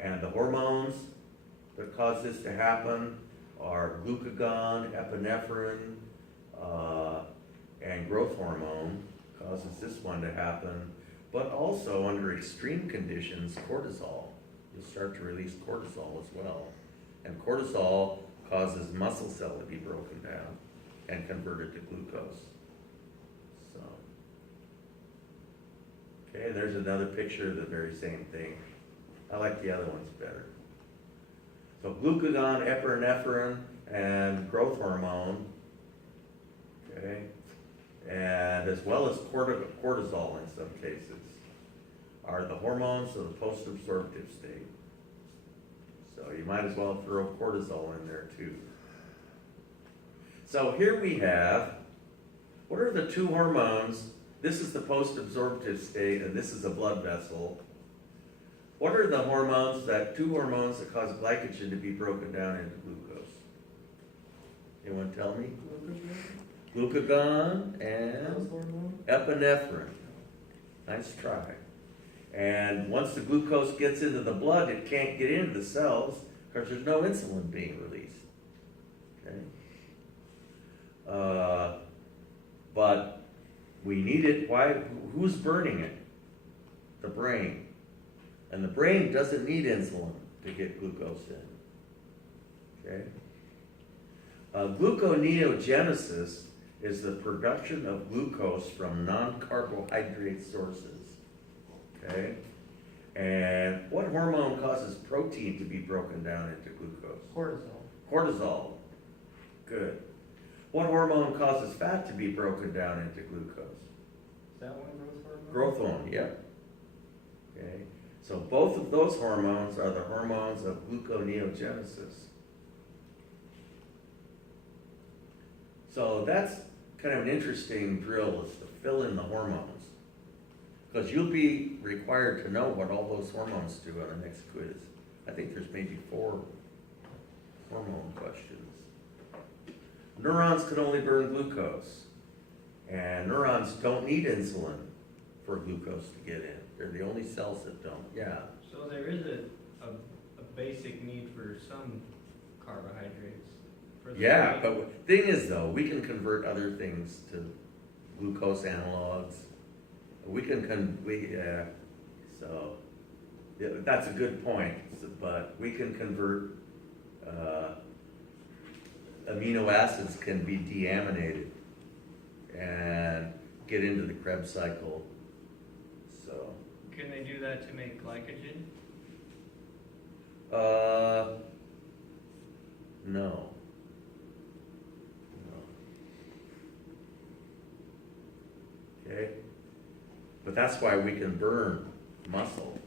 And the hormones that cause this to happen are glucagon, epinephrine, and growth hormone causes this one to happen. But also under extreme conditions, cortisol. You'll start to release cortisol as well. And cortisol causes muscle cell to be broken down and converted to glucose. So, okay, there's another picture of the very same thing. I like the other ones better. So glucagon, epinephrine, and growth hormone, okay, and as well as cortisol in some cases, are the hormones of the post-absorptive state. So you might as well throw cortisol in there too. So here we have, what are the two hormones? This is the post-absorptive state, and this is a blood vessel. What are the hormones, two hormones that cause glycogen to be broken down into glucose? Anyone tell me? Glucagon and epinephrine. Nice try. And once the glucose gets into the blood, it can't get into the cells because there's no insulin being released. Okay. But we need it. Why? Who's burning it? The brain. And the brain doesn't need insulin to get glucose in. Okay? Gluconeogenesis is the production of glucose from non-carbohydrate sources. Okay? And what hormone causes protein to be broken down into glucose? Cortisol. Cortisol. Good. What hormone causes fat to be broken down into glucose? Is that one growth hormone? Growth hormone, yep. Okay. So both of those hormones are the hormones of gluconeogenesis. So that's kind of an interesting drill, is to fill in the hormones. Because you'll be required to know what all those hormones do on the next quiz. I think there's maybe 4 hormone questions. Neurons can only burn glucose. And neurons don't need insulin for glucose to get in. They're the only cells that don't. Yeah. So there is a basic need for some carbohydrates. For the Yeah, brain. but thing is though, we can convert other things to glucose analogs. We can so yeah, that's a good point. But we can convert amino acids can be deaminated and get into the Krebs cycle. So Can they do that to make glycogen? no. Okay? But that's why we can burn muscle,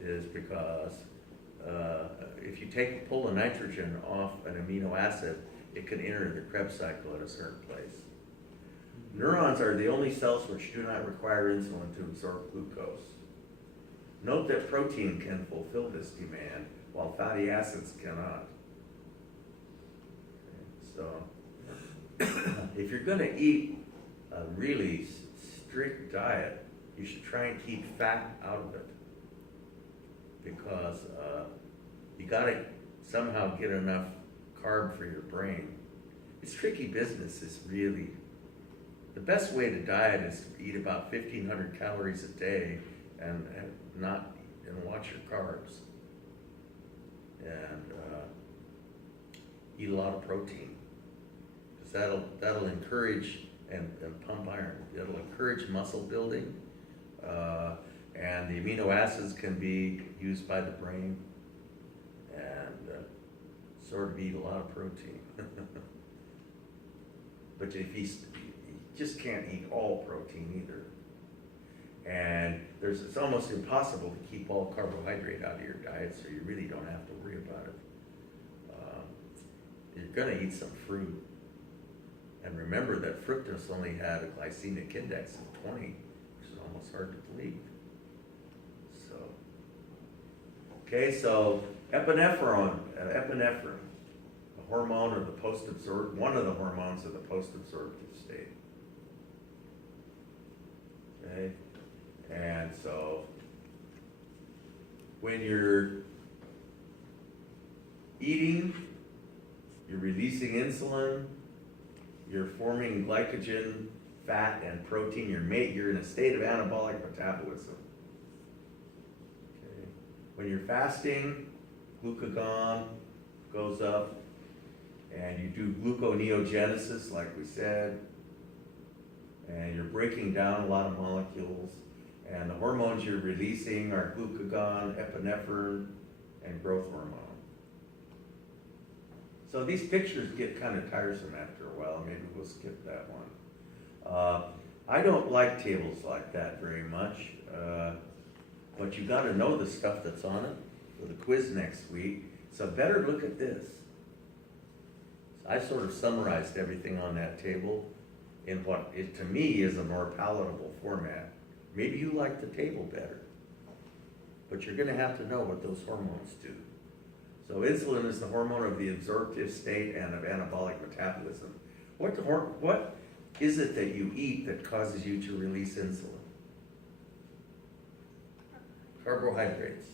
is because if you pull the nitrogen off an amino acid, it can enter the Krebs cycle at a certain place. Neurons are the only cells which do not require insulin to absorb glucose. Note that protein can fulfill this demand, while fatty acids cannot. Okay, so, if you're going to eat a really strict diet, you should try and keep fat out of it, because you got to somehow get enough carb for your brain. It's tricky business. Is really the best way to diet is to eat about 1,500 calories a day and watch your carbs and eat a lot of protein, because that'll encourage and pump iron. It'll encourage muscle building, and the amino acids can be used by the brain, and sort of eat a lot of protein. But if you just can't eat all protein either. And it's almost impossible to keep all carbohydrate out of your diet, so you really don't have to worry about it. You're going to eat some fruit. And remember that fructose only had a glycemic index of 20, which is almost hard to believe. So, okay, so epinephrine, a hormone of the one of the hormones of the post-absorptive state. Okay, and so when you're eating, you're releasing insulin, you're forming glycogen, fat, and protein. You're in a state of anabolic metabolism. Okay. When you're fasting, glucagon goes up, and you do gluconeogenesis, like we said, and you're breaking down a lot of molecules, and the hormones you're releasing are glucagon, epinephrine, and growth hormone. So these pictures get kind of tiresome after a while. Maybe we'll skip that one. I don't like tables like that very much, but you gotta know the stuff that's on it for the quiz next week. So better look at this. I sort of summarized everything on that table in what it, to me, is a more palatable format. Maybe you like the table better, but you're gonna have to know what those hormones do. So insulin is the hormone of the absorptive state and of anabolic metabolism. What is it that you eat that causes you to release insulin? Carbohydrates.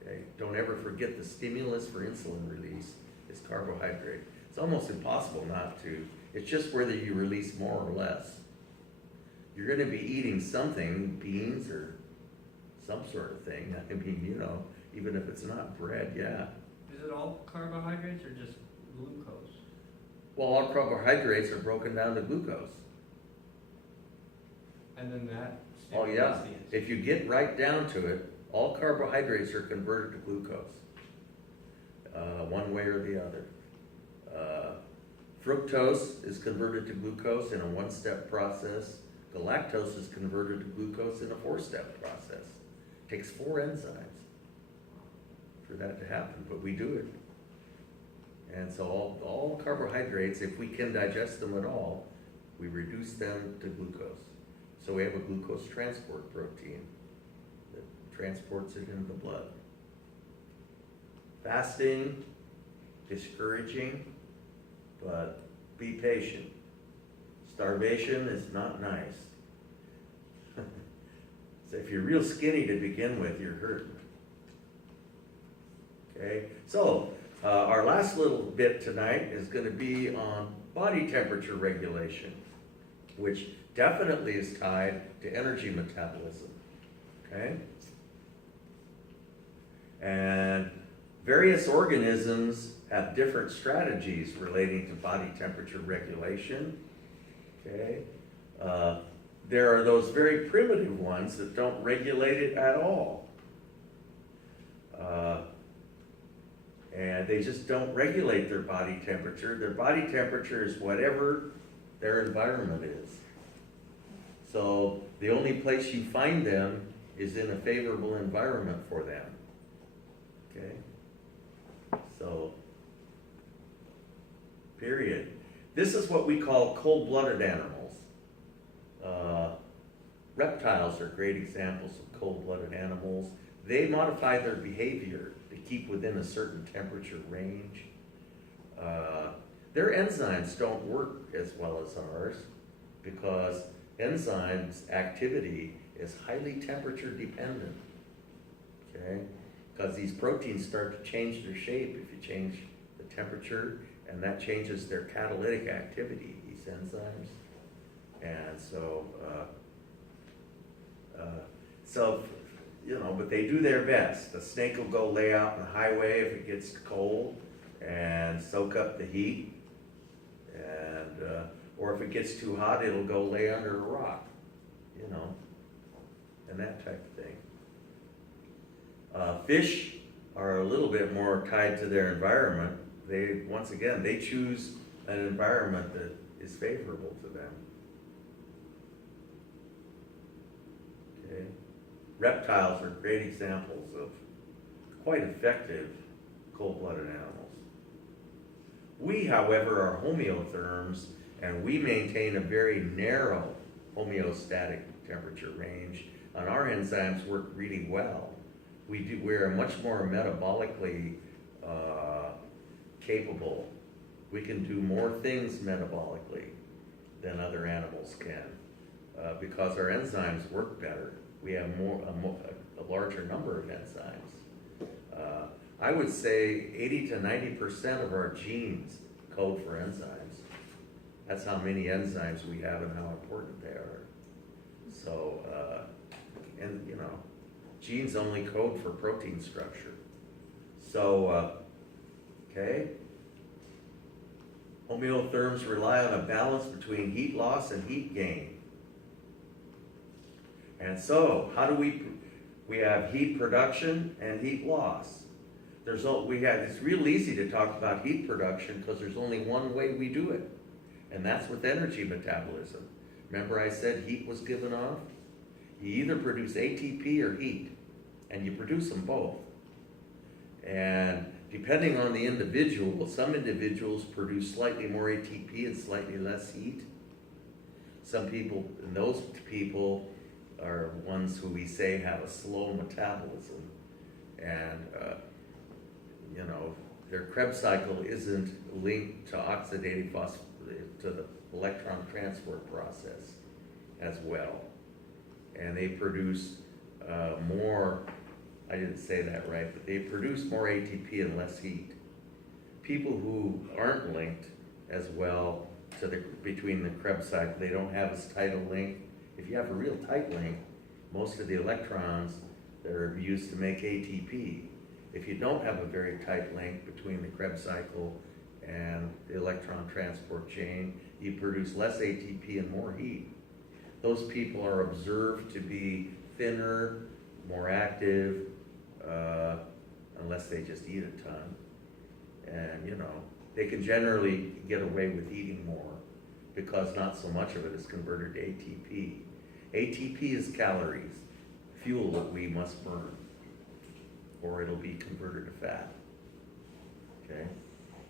Okay? Don't ever forget the stimulus for insulin release is carbohydrate. It's almost impossible not to. It's just whether you release more or less. You're going to be eating something, beans or some sort of thing. I mean, you know, even if it's not bread, yeah. Is it all carbohydrates or just glucose? Well, all carbohydrates are broken down to glucose. And then that Oh yeah, stimulates the insulin. if you get right down to it, all carbohydrates are converted to glucose, one way or the other. Fructose is converted to glucose in a one-step process. Galactose is converted to glucose in a four-step process. Takes 4 enzymes for that to happen, but we do it. And so all carbohydrates, if we can digest them at all, we reduce them to glucose. So we have a glucose transport protein that transports it into the blood. Fasting, discouraging, but be patient. Starvation is not nice. So if you're real skinny to begin with, you're hurting. Okay, so our last little bit tonight is going to be on body temperature regulation, which definitely is tied to energy metabolism. Okay? And various organisms have different strategies relating to body temperature regulation. Okay? There are those very primitive ones that don't regulate it at all. And they just don't regulate their body temperature. Their body temperature is whatever their environment is. So the only place you find them is in a favorable environment for them. Okay? So, period. This is what we call cold-blooded animals. Reptiles are great examples of cold-blooded animals. They modify their behavior to keep within a certain temperature range. Their enzymes don't work as well as ours because enzymes activity is highly temperature dependent. Okay? Because these proteins start to change their shape if you change the temperature, and that changes their catalytic activity, these enzymes. And so, you know, but they do their best. The snake will go lay out in the highway if it gets cold and soak up the heat. And, or if it gets too hot, it'll go lay under a rock, you know, and that type of thing. Fish are a little bit more tied to their environment. They, once again, they choose an environment that is favorable to them. Okay. Reptiles are great examples of quite effective cold-blooded animals. We, however, are homeotherms, and we maintain a very narrow homeostatic temperature range, and our enzymes work really well. We're much more metabolically capable. We can do more things metabolically than other animals can because our enzymes work better. We have a larger number of enzymes. I would say 80 to 90% of our genes code for enzymes. That's how many enzymes we have and how important they are. So, and you know, genes only code for protein structure. So, okay. Homeotherms rely on a balance between heat loss and heat gain. And so, how do we have heat production and heat loss. It's real easy to talk about heat production because there's only one way we do it, and that's with energy metabolism. Remember I said heat was given off? You either produce ATP or heat, and you produce them both. And depending on the individual, some individuals produce slightly more ATP and slightly less heat. Some people, and those people are ones who we say have a slow metabolism, and their Krebs cycle isn't linked to oxidative to the electron transport process as well, and they produce more. I didn't say that right, but they produce more ATP and less heat. People who aren't linked as well to between the Krebs cycle, they don't have as tight a link. If you have a real tight link, most of the electrons that are used to make ATP. If you don't have a very tight link between the Krebs cycle and the electron transport chain, you produce less ATP and more heat. Those people are observed to be thinner, more active, unless they just eat a ton. And they can generally get away with eating more because not so much of it is converted to ATP. ATP is calories, fuel that we must burn, or it'll be converted to fat. Okay?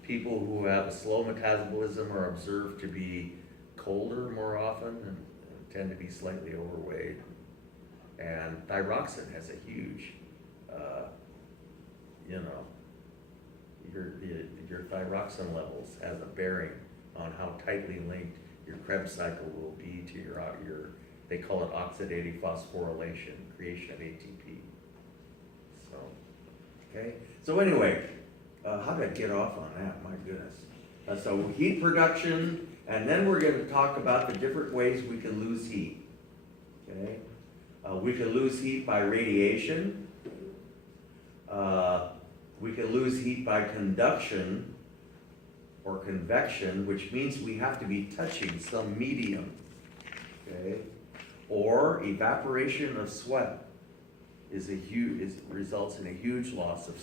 People who have a slow metabolism are observed to be colder more often and tend to be slightly overweight. And thyroxine has a huge, your thyroxine levels has a bearing on how tightly linked your Krebs cycle will be to your they call it oxidative phosphorylation, creation of ATP. So, okay. So anyway, how did I get off on that? My goodness. So heat production, and then we're going to talk about the different ways we can lose heat. Okay. We can lose heat by radiation. We can lose heat by conduction or convection, which means we have to be touching some medium. Okay. Or evaporation of sweat results in a huge loss of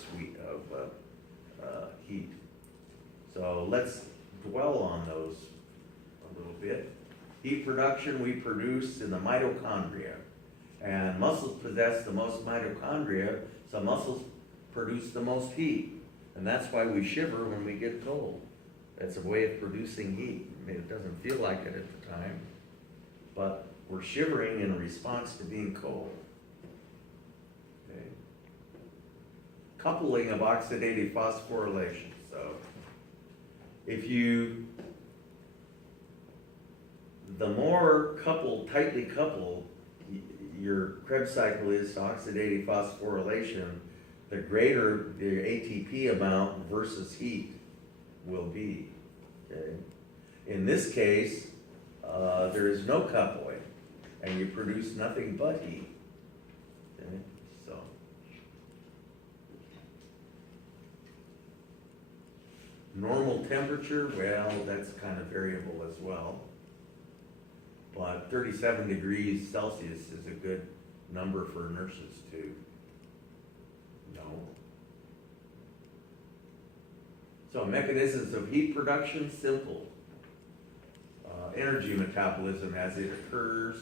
heat. So let's dwell on those a little bit. Heat production we produce in the mitochondria, and muscles possess the most mitochondria, so muscles produce the most heat, and that's why we shiver when we get cold. It's a way of producing heat. I mean, it doesn't feel like it at the time, but we're shivering in response to being cold. Okay. Coupling of oxidative phosphorylation. So, the more tightly coupled your Krebs cycle is to oxidative phosphorylation, the greater the ATP amount versus heat will be. Okay. In this case, there is no coupling, and you produce nothing but heat. Okay. So, normal temperature, well, that's kind of variable as well. But 37 degrees Celsius is a good number for nurses to know. So mechanisms of heat production, simple. Energy metabolism as it occurs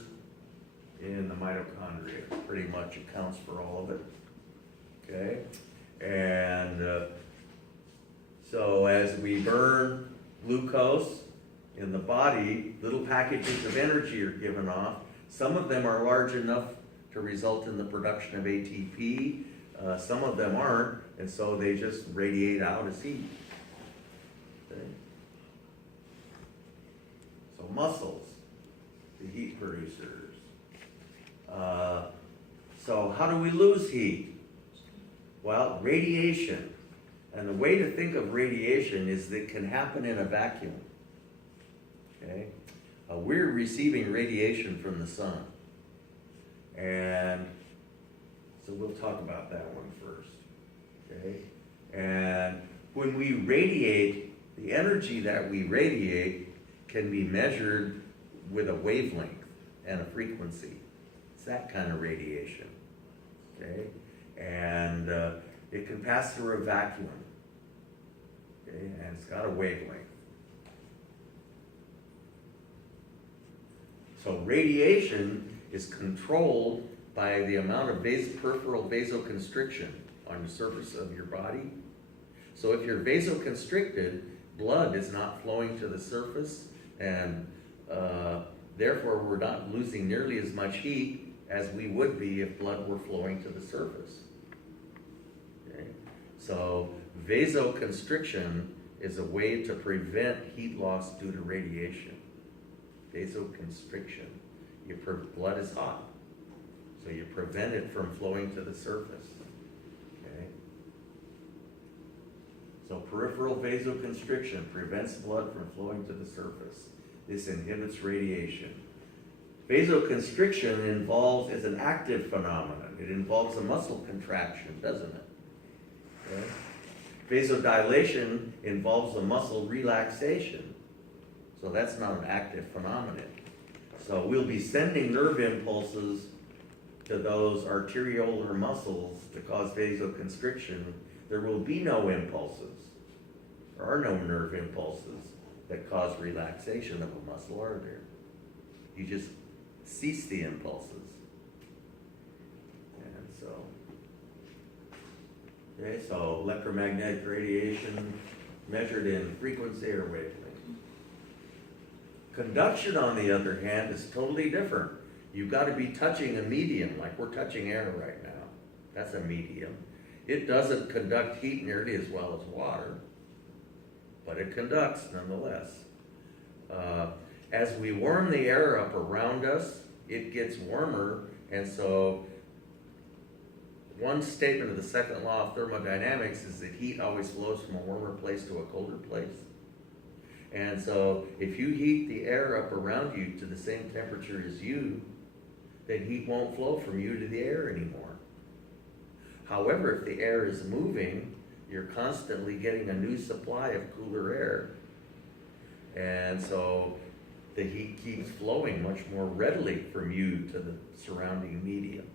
in the mitochondria pretty much accounts for all of it. Okay? And so as we burn glucose in the body, little packages of energy are given off. Some of them are large enough to result in the production of ATP. Some of them aren't, and so they just radiate out as heat. Okay. So muscles, the heat producers. So how do we lose heat? Well, radiation. And the way to think of radiation is that it can happen in a vacuum. Okay? We're receiving radiation from the sun. And so we'll talk about that one first. Okay? And when we radiate, the energy that we radiate can be measured with a wavelength and a frequency. It's that kind of radiation. Okay? And it can pass through a vacuum. Okay? And it's got a wavelength. So radiation is controlled by the amount of peripheral vasoconstriction on the surface of your body. So if you're vasoconstricted, blood is not flowing to the surface, and therefore we're not losing nearly as much heat as we would be if blood were flowing to the surface. Okay? So vasoconstriction is a way to prevent heat loss due to radiation. Vasoconstriction. Blood is hot, so you prevent it from flowing to the surface. Okay? So peripheral vasoconstriction prevents blood from flowing to the surface. This inhibits radiation. Vasoconstriction is an active phenomenon. It involves a muscle contraction, doesn't it? Okay? Vasodilation involves a muscle relaxation. So that's not an active phenomenon. So we'll be sending nerve impulses to those arteriolar muscles to cause vasoconstriction. There will be no impulses. There are no nerve impulses that cause relaxation of a muscle, are there? You just cease the impulses. And so electromagnetic radiation measured in frequency or wavelength. Conduction, on the other hand, is totally different. You've got to be touching a medium, like we're touching air right now. That's a medium. It doesn't conduct heat nearly as well as water, but it conducts nonetheless. As we warm the air up around us, it gets warmer, and so one statement of the second law of thermodynamics is that heat always flows from a warmer place to a colder place. And so if you heat the air up around you to the same temperature as you, then heat won't flow from you to the air anymore. However, if the air is moving, you're constantly getting a new supply of cooler air. And so the heat keeps flowing much more readily from you to the surrounding medium.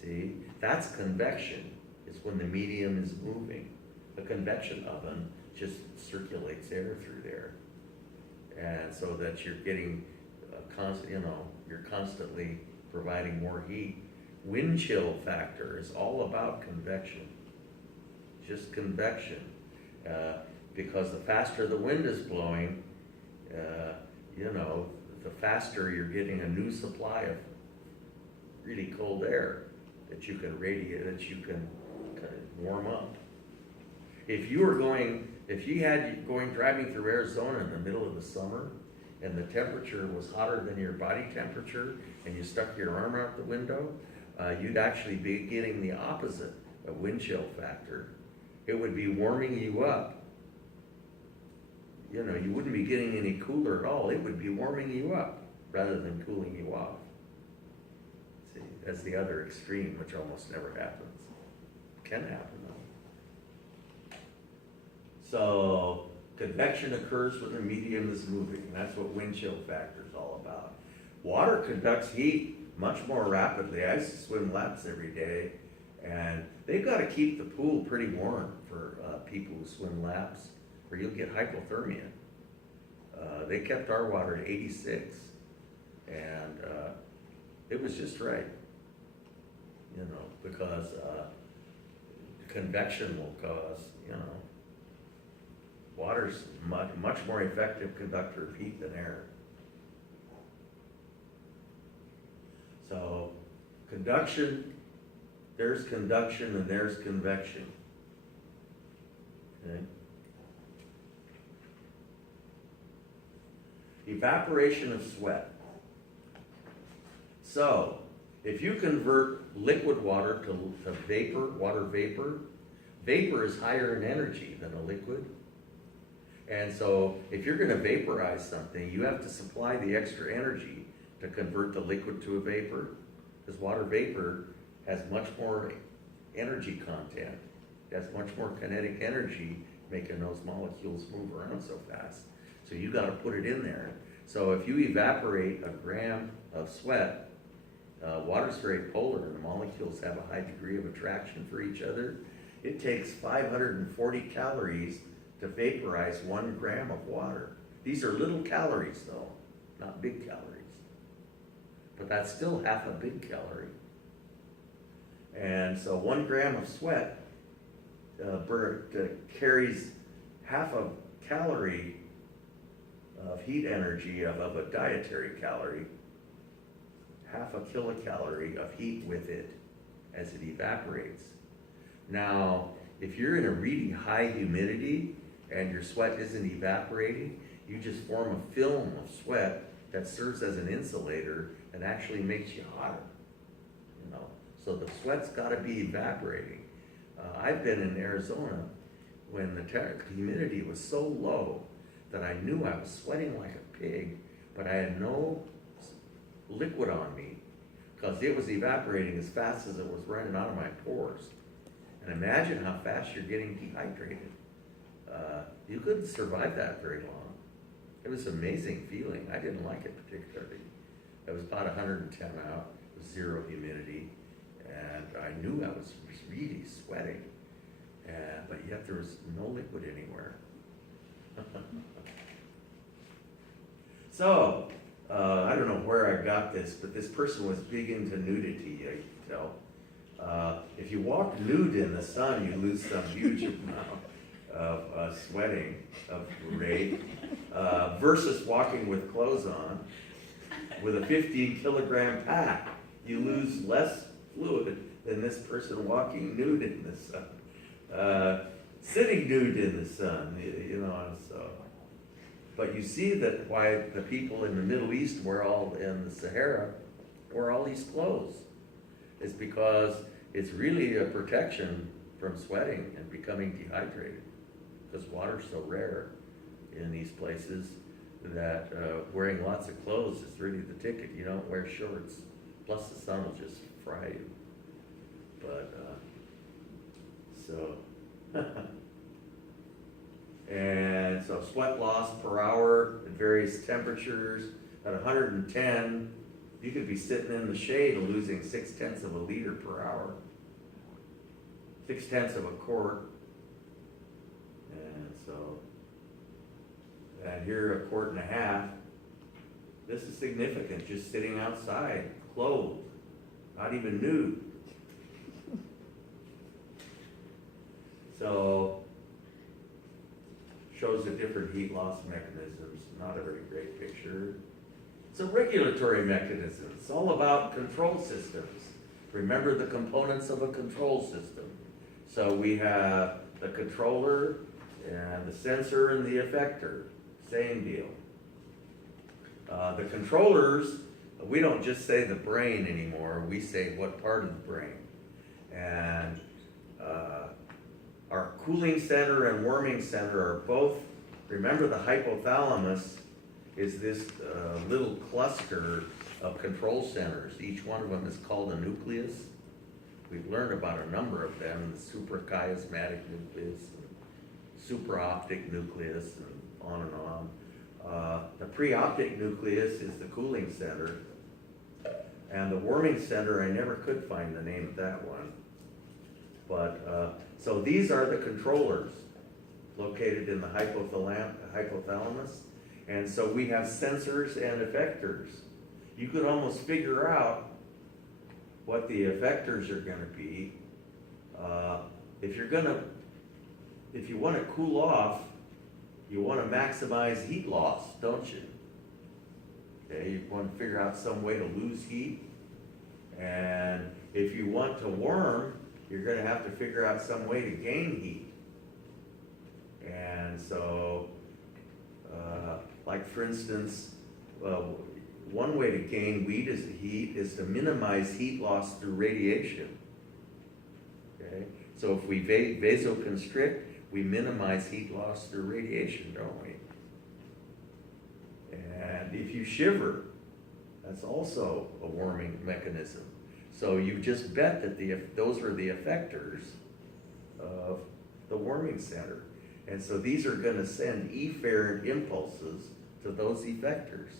See, that's convection, is when the medium is moving. A convection oven just circulates air through there. And so that you're getting, you're constantly providing more heat. Wind chill factor is all about convection, just convection. Because the faster the wind is blowing, the faster you're getting a new supply of really cold air that you can radiate, that you can kind of warm up. If you had driving through Arizona in the middle of the summer, and the temperature was hotter than your body temperature, and you stuck your arm out the window, you'd actually be getting the opposite of wind chill factor. It would be warming you up. You wouldn't be getting any cooler at all. It would be warming you up rather than cooling you off. See, that's the other extreme, which almost never happens. Can happen though. So convection occurs when the medium is moving. That's what wind chill factor is all about. Water conducts heat much more rapidly. I used to swim laps every day, and they've got to keep the pool pretty warm for people who swim laps, or you'll get hypothermia. They kept our water at 86, and it was just right, because convection will cause, water's much more effective conductor of heat than air. So conduction, there's conduction and there's convection. Okay? Evaporation of sweat. So if you convert liquid water to vapor, water vapor, vapor is higher in energy than a liquid. And so if you're gonna vaporize something, you have to supply the extra energy to convert the liquid to a vapor, because water vapor has much more energy content. It has much more kinetic energy making those molecules move around so fast. So you gotta put it in there. So if you evaporate a gram of sweat, water's very polar and the molecules have a high degree of attraction for each other. It takes 540 calories to vaporize 1 gram of water. These are little calories though, not big calories. But that's still half a big calorie. And so 1 gram of sweat carries half a calorie of heat energy of a dietary calorie, half a kilocalorie of heat with it as it evaporates. Now, if you're in a really high humidity and your sweat isn't evaporating, you just form a film of sweat that serves as an insulator and actually makes you hotter, you know. So the sweat's gotta be evaporating. I've been in Arizona when the humidity was so low that I knew I was sweating like a pig, but I had no liquid on me because it was evaporating as fast as it was running out of my pores. And imagine how fast you're getting dehydrated. You couldn't survive that very long. It was an amazing feeling. I didn't like it particularly. It was about 110 out, it was 0 humidity, and I knew I was really sweating, but yet there was no liquid anywhere. So, I don't know where I got this, but this person was big into nudity, I can tell. If you walk nude in the sun, you lose some huge amount of sweating, of rate, versus walking with clothes on. With a 15 kilogram pack, you lose less fluid than this person walking nude in the sun. Sitting nude in the sun, you know, so. But you see that why the people in the Middle East in the Sahara wear all these clothes. It's because it's really a protection from sweating and becoming dehydrated. Because water's so rare in these places that wearing lots of clothes is really the ticket. You don't wear shorts. Plus the sun will just fry you. But, and so sweat loss per hour at various temperatures. At 110, you could be sitting in the shade and losing 0.6 of a liter per hour. 0.6 of a quart. And so, and here 1.5 quarts. This is significant, just sitting outside, clothed, not even nude. So, shows the different heat loss mechanisms, not a very great picture. It's a regulatory mechanism. It's all about control systems. Remember the components of a control system. So we have the controller and the sensor and the effector, same deal. The controllers, we don't just say the brain anymore, we say what part of the brain. And our cooling center and warming center are both, remember the hypothalamus is this little cluster of control centers. Each one of them is called a nucleus. We've learned about a number of them, the suprachiasmatic nucleus, supraoptic nucleus, and on. The preoptic nucleus is the cooling center, and the warming center, I never could find the name of that one. But, so these are the controllers located in the hypothalamus, and so we have sensors and effectors. You could almost figure out what the effectors are gonna be. If you wanna cool off, you wanna maximize heat loss, don't you? Okay, you wanna figure out some way to lose heat. And if you want to warm, you're gonna have to figure out some way to gain heat. And so, like for instance, one way to gain heat is to minimize heat loss through radiation. Okay, So if we vasoconstrict, we minimize heat loss through radiation, don't we? And if you shiver, that's also a warming mechanism. So you just bet that those are the effectors of the warming center. And so these are gonna send efferent impulses to those effectors.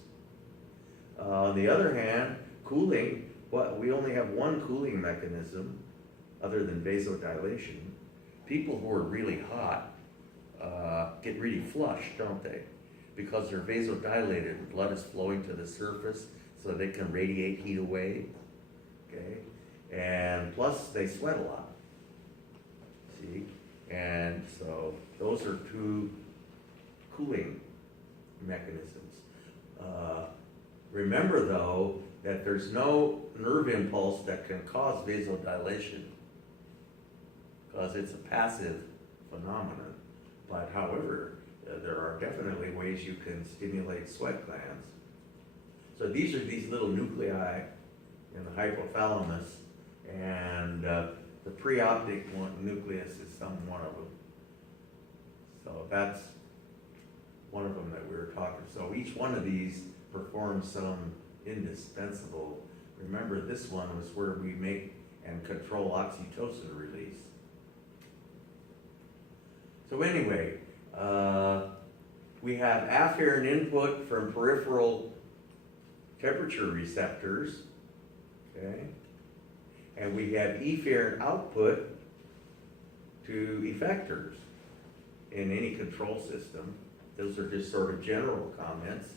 On the other hand, cooling, we only have one cooling mechanism other than vasodilation. People who are really hot get really flushed, don't they? Because they're vasodilated and blood is flowing to the surface so they can radiate heat away, okay? And plus they sweat a lot, see? And so those are two cooling mechanisms. Remember though, that there's no nerve impulse that can cause vasodilation because it's a passive phenomenon. But however, there are definitely ways you can stimulate sweat glands. So these are these little nuclei in the hypothalamus, and the preoptic nucleus is one of them. So that's one of them that we were talking. So each one of these performs some indispensable. Remember, this one was where we make and control oxytocin release. So anyway, we have afferent input from peripheral temperature receptors, okay? And we have efferent output to effectors in any control system. Those are just sort of general comments.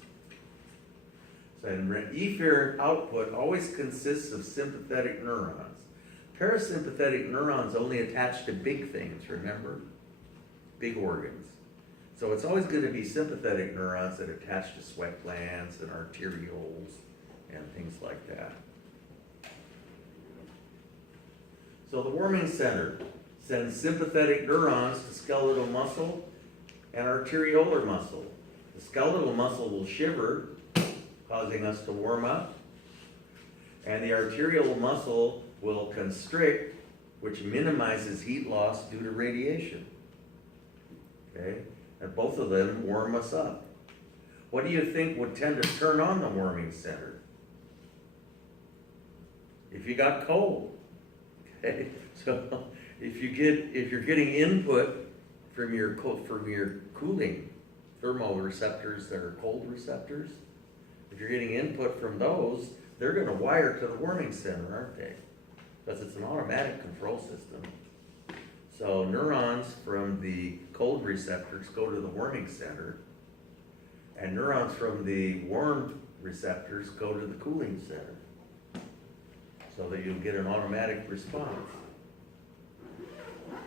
So, and efferent output always consists of sympathetic neurons. Parasympathetic neurons only attach to big things, remember? Big organs. So it's always going to be sympathetic neurons that attach to sweat glands and arterioles and things like that. So the warming center sends sympathetic neurons to skeletal muscle and arteriolar muscle. The skeletal muscle will shiver, causing us to warm up, and the arterial muscle will constrict, which minimizes heat loss due to radiation. Okay? And both of them warm us up. What do you think would tend to turn on the warming center? If you got cold. Okay? So if you're getting input from your cooling thermoreceptors that are cold receptors, if you're getting input from those, they're going to wire to the warming center, aren't they? Because it's an automatic control system. So neurons from the cold receptors go to the warming center, and neurons from the warm receptors go to the cooling center, so that you'll get an automatic response.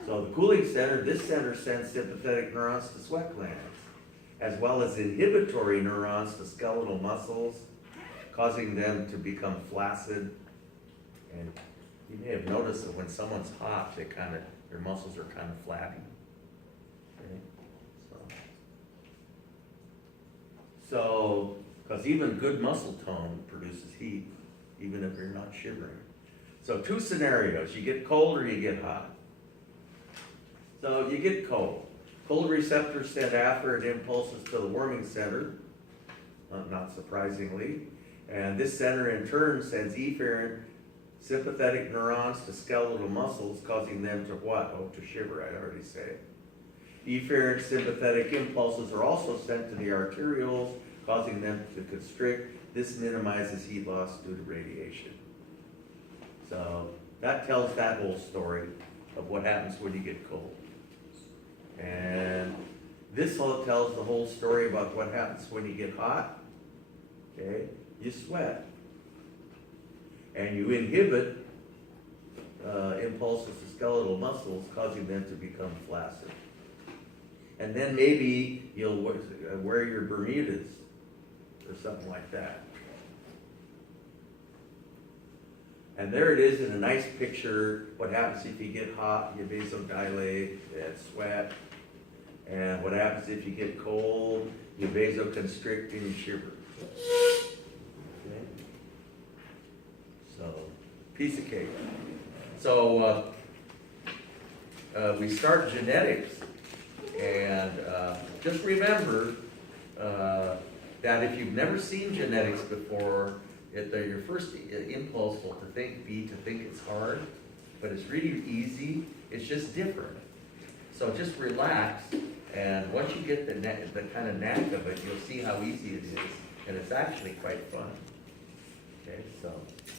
So the cooling center, this center sends sympathetic neurons to sweat glands, as well as inhibitory neurons to skeletal muscles, causing them to become flaccid. And you may have noticed that when someone's hot, their muscles are kind of flabby. Okay? So, because even good muscle tone produces heat, even if you're not shivering. So two scenarios, you get cold or you get hot. So you get cold. Cold receptors send afferent impulses to the warming center, not surprisingly, and this center in turn sends efferent sympathetic neurons to skeletal muscles, causing them to what? Oh, to shiver, I already said. Efferent sympathetic impulses are also sent to the arterioles, causing them to constrict. This minimizes heat loss due to radiation. So that tells that whole story of what happens when you get cold. And this whole tells the whole story about what happens when you get hot. Okay, you sweat. And you inhibit impulses to skeletal muscles, causing them to become flaccid. And then maybe you'll wear your Bermudas or something like that. And there it is in a nice picture, what happens if you get hot, you vasodilate, and sweat. And what happens if you get cold, you vasoconstrict and you shiver. Okay? So, piece of cake. So, we start genetics. And just remember that if you've never seen genetics before, your first impulse will be to think it's hard, but it's really easy. It's just different. So just relax, and once you get the kind of knack of it, you'll see how easy it is, and it's actually quite fun. Okay, so.